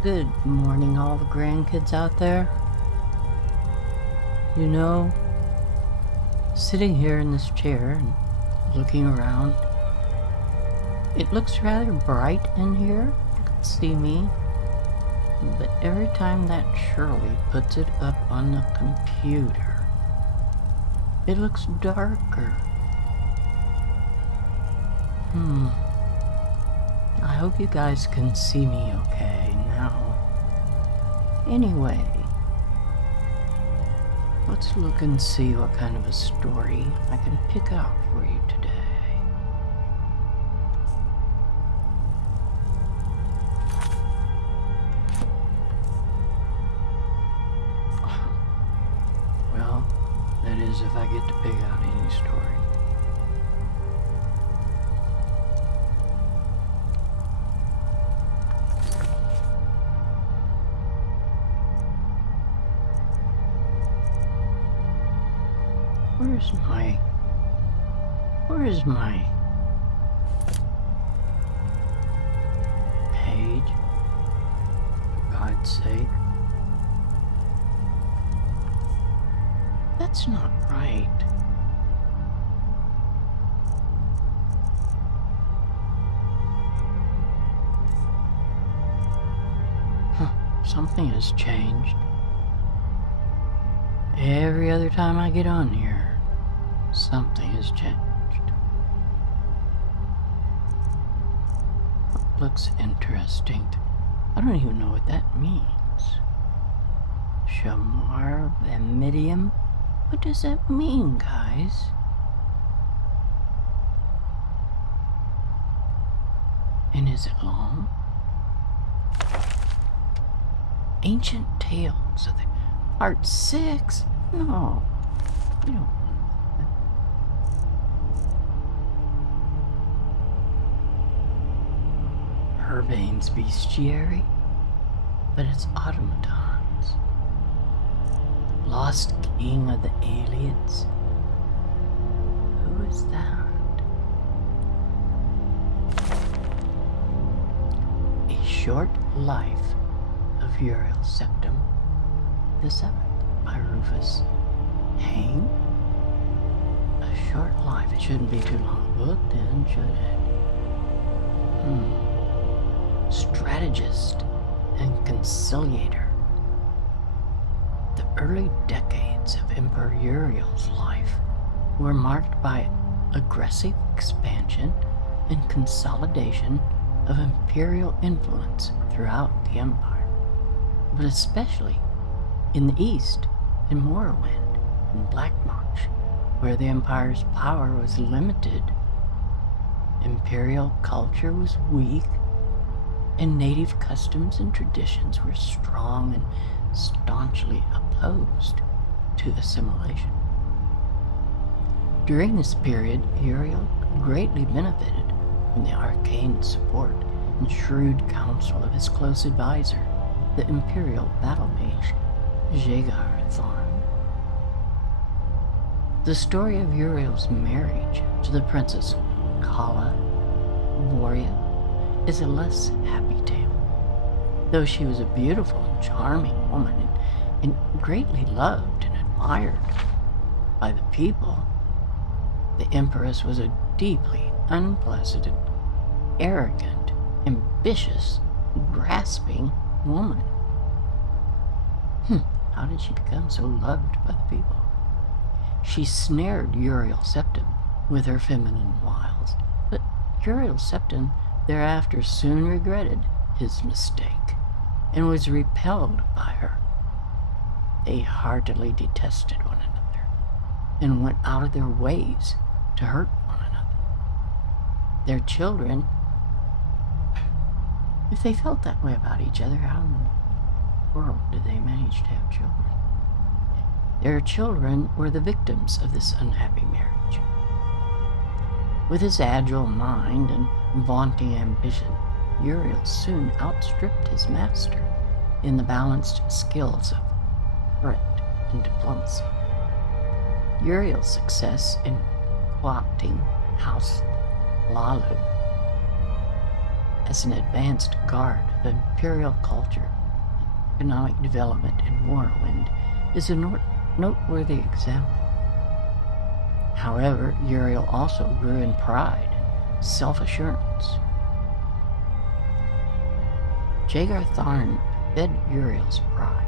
Good morning, all the grandkids out there. You know, sitting here in this chair and looking around, it looks rather bright in here. You can see me. But every time that Shirley puts it up on the computer, it looks darker. I hope you guys can see me okay now. Anyway, let's look and see what kind of a story I can pick out for you today. Well, that is if I get to pick out any story. Where's my page? For God's sake. That's not right. Something has changed. Every other time I get on here, something has changed. Looks interesting. I don't even know what that means. Shamar Vamidium? What does that mean, guys? And is it long? Ancient Tales of the Part 6? No, we don't. Urbane's bestiary, but it's automatons. Lost King of the Aliens. Who is that? A Short Life of Uriel Septim the VII by Rufus Hain. A Short Life. It shouldn't be too long a book then, should it? Strategist and conciliator. The early decades of Emperor Uriel's life were marked by aggressive expansion and consolidation of imperial influence throughout the empire, but especially in the east, in Morrowind and Black March, where the empire's power was limited. Imperial culture was weak, and native customs and traditions were strong and staunchly opposed to assimilation. During this period, Uriel greatly benefited from the arcane support and shrewd counsel of his close advisor, the imperial battle mage, Jagar Thorn. The story of Uriel's marriage to the princess Kala Boria is a less happy tale. Though she was a beautiful and charming woman and greatly loved and admired by the people, the Empress was a deeply unpleasant, arrogant, ambitious, grasping woman. How did she become so loved by the people? She snared Uriel Septim with her feminine wiles, but Uriel Septim thereafter soon regretted his mistake and was repelled by her. They heartily detested one another and went out of their ways to hurt one another. Their children, if they felt that way about each other, how in the world did they manage to have children? Their children were the victims of this unhappy marriage. With his agile mind and vaunting ambition, Uriel soon outstripped his master in the balanced skills of threat and diplomacy. Uriel's success in co-opting House Lalu as an advanced guard of imperial culture and economic development in Morrowind is a noteworthy example. However, Uriel also grew in pride and self-assurance. Jagar Tharn fed Uriel's pride,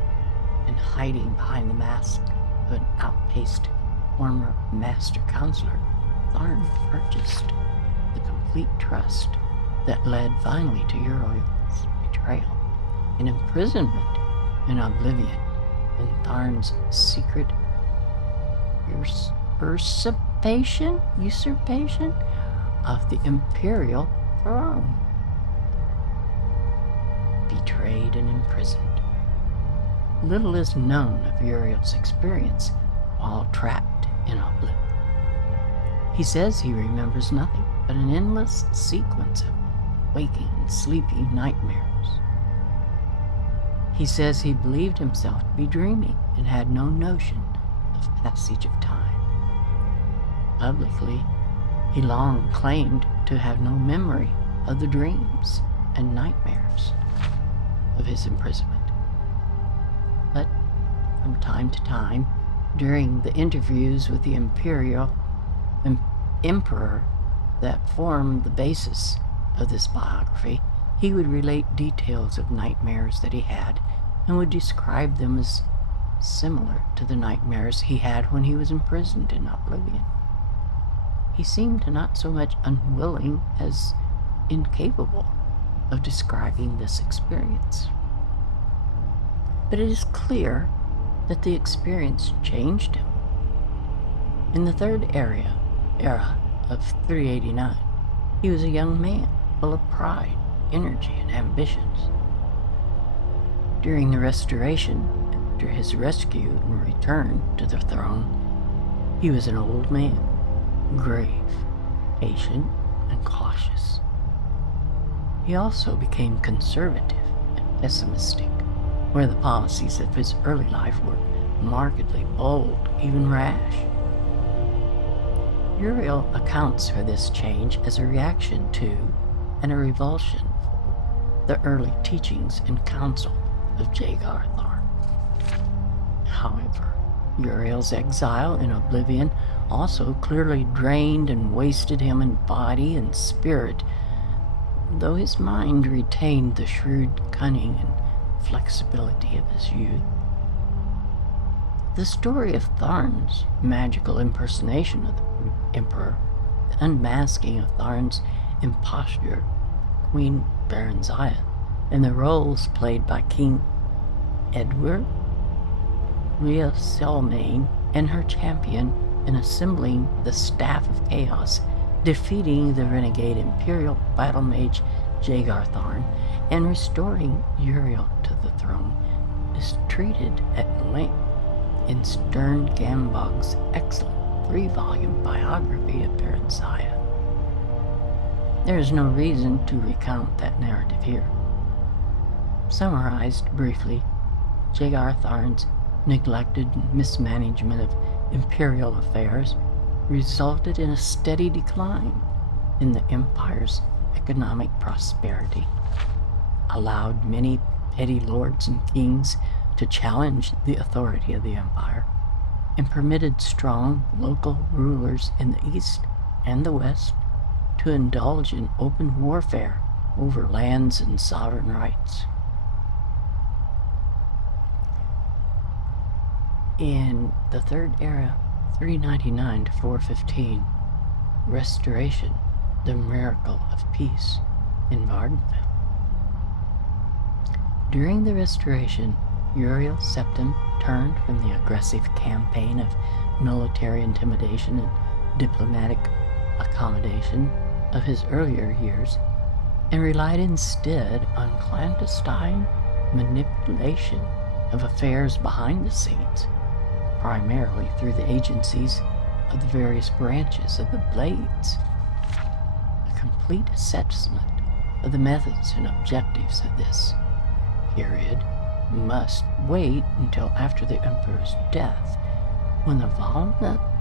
and hiding behind the mask of an outpaced former master counselor, Tharn purchased the complete trust that led finally to Uriel's betrayal and imprisonment in oblivion in Tharn's secret usurpation of the imperial throne. Betrayed and imprisoned. Little is known of Uriel's experience while trapped in oblivion. He says he remembers nothing but an endless sequence of waking and sleepy nightmares. He says he believed himself to be dreaming and had no notion of passage of time. Publicly, he long claimed to have no memory of the dreams and nightmares of his imprisonment. But from time to time, during the interviews with the emperor that formed the basis of this biography, he would relate details of nightmares that he had and would describe them as similar to the nightmares he had when he was imprisoned in oblivion. He seemed not so much unwilling as incapable of describing this experience. But it is clear that the experience changed him. In the third era of 389, he was a young man full of pride, energy, and ambitions. During the Restoration, after his rescue and return to the throne, he was an old man, grave, patient, and cautious. He also became conservative and pessimistic, where the policies of his early life were markedly bold, even rash. Uriel accounts for this change as a reaction to and a revulsion for the early teachings and counsel of Jagar Tharn. However, Uriel's exile in oblivion also clearly drained and wasted him in body and spirit, though his mind retained the shrewd cunning and flexibility of his youth. The story of Tharn's magical impersonation of the Emperor, the unmasking of Tharn's imposture, Queen Baranziah, and the roles played by King Edward, Uriel Septim, and her champion in assembling the Staff of Chaos, defeating the renegade Imperial battle mage Jagar Tharn, and restoring Uriel to the throne, is treated at length in Stern Gambog's excellent 3-volume biography of Baranziah. There is no reason to recount that narrative here. Summarized briefly, Jagar Tharn's neglected mismanagement of imperial affairs resulted in a steady decline in the empire's economic prosperity, allowed many petty lords and kings to challenge the authority of the empire, and permitted strong local rulers in the east and the west to indulge in open warfare over lands and sovereign rights. In the Third Era, 399 to 415, Restoration, the Miracle of Peace in Vardenfell. During the Restoration, Uriel Septim turned from the aggressive campaign of military intimidation and diplomatic accommodation of his earlier years and relied instead on clandestine manipulation of affairs behind the scenes, primarily through the agencies of the various branches of the Blades. A complete assessment of the methods and objectives of this period must wait until after the Emperor's death, when the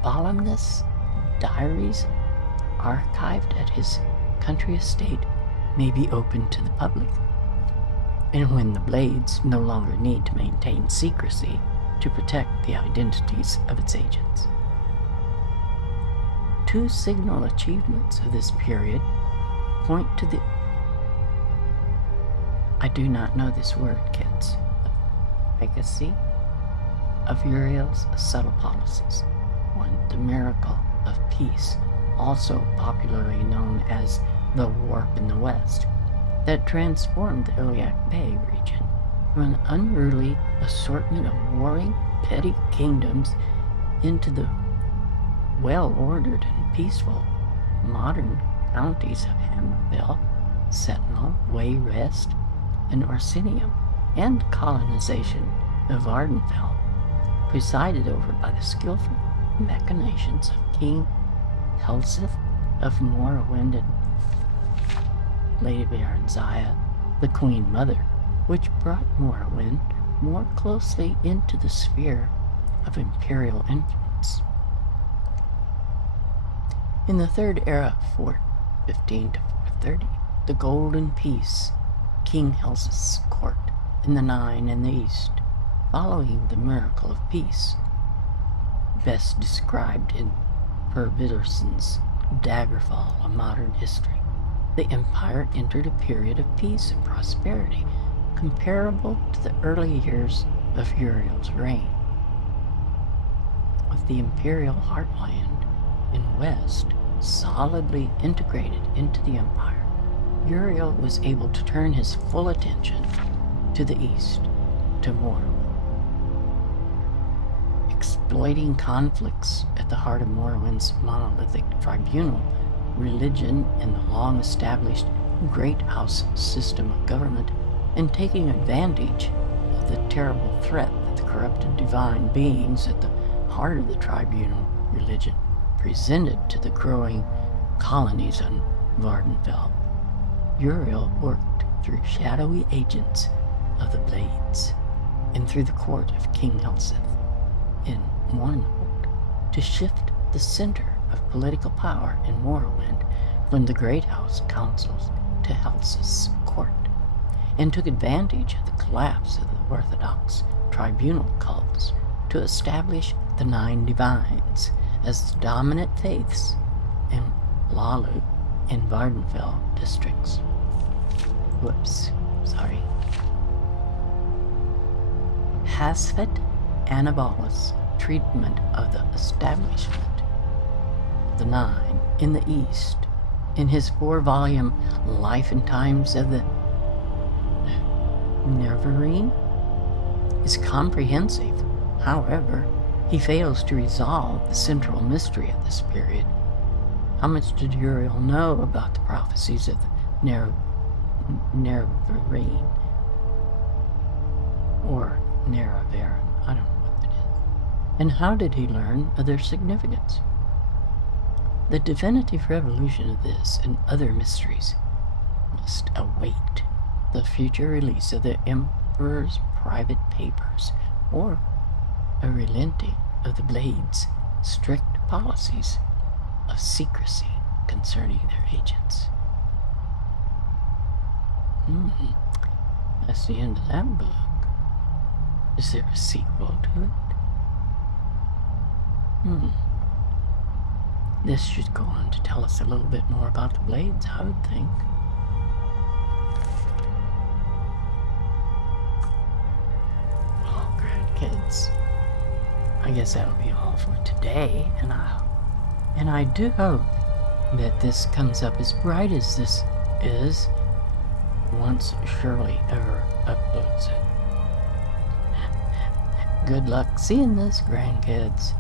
voluminous diaries archived at his country estate may be open to the public, and when the Blades no longer need to maintain secrecy to protect the identities of its agents. Two signal achievements of this period point to the... I do not know this word, kids. Efficacy of Uriel's subtle policies. One, the miracle of peace, also popularly known as the Warp in the West, that transformed the Iliac Bay region from an unruly assortment of warring, petty kingdoms into the well-ordered and peaceful modern counties of Hammerfell, Sentinel, Wayrest, and Orsinium, and colonization of Ardenfell, presided over by the skillful machinations of King Helseth of Morrowind and Lady Baronzaya, the Queen Mother, which brought Morrowind more closely into the sphere of imperial influence. In the Third Era, 415 to 430, the Golden Peace, King Helseth's court in the Nine in the East, following the miracle of peace, best described in Per Vitterson's Daggerfall, A Modern History. The empire entered a period of peace and prosperity comparable to the early years of Uriel's reign. With the imperial heartland in West solidly integrated into the empire, Uriel was able to turn his full attention to the east, to Morrowind. Exploiting conflicts at the heart of Morrowind's monolithic tribunal, religion, and the long-established Great House system of government, and taking advantage of the terrible threat that the corrupted divine beings at the heart of the tribunal religion presented to the growing colonies on Vardenfell, Uriel worked through shadowy agents of the Blades and through the court of King Helseth in Mournhold to shift the center of political power in Morrowind from the Great House councils to Helseth's court, and took advantage of the collapse of the Orthodox tribunal cults to establish the Nine Divines as the dominant faiths in Hlaalu and Vardenfell districts. Whoops, sorry. Hasfet Anabolus' treatment of the establishment of the Nine in the East in his 4-volume Life and Times of the Neverine is comprehensive. However, he fails to resolve the central mystery of this period. How much did Uriel know about the prophecies of the Neverine? Or Nerevarin, I don't know what that is. And how did he learn of their significance? The definitive resolution of this and other mysteries must await the future release of the Emperor's private papers, or a relenting of the Blades' strict policies of secrecy concerning their agents. That's the end of that book. Is there a sequel to it? This should go on to tell us a little bit more about the Blades, I would think. Well, grandkids, I guess that'll be all for today, and I do hope that this comes up as bright as this is once Shirley ever uploads it. Good luck seeing this, grandkids.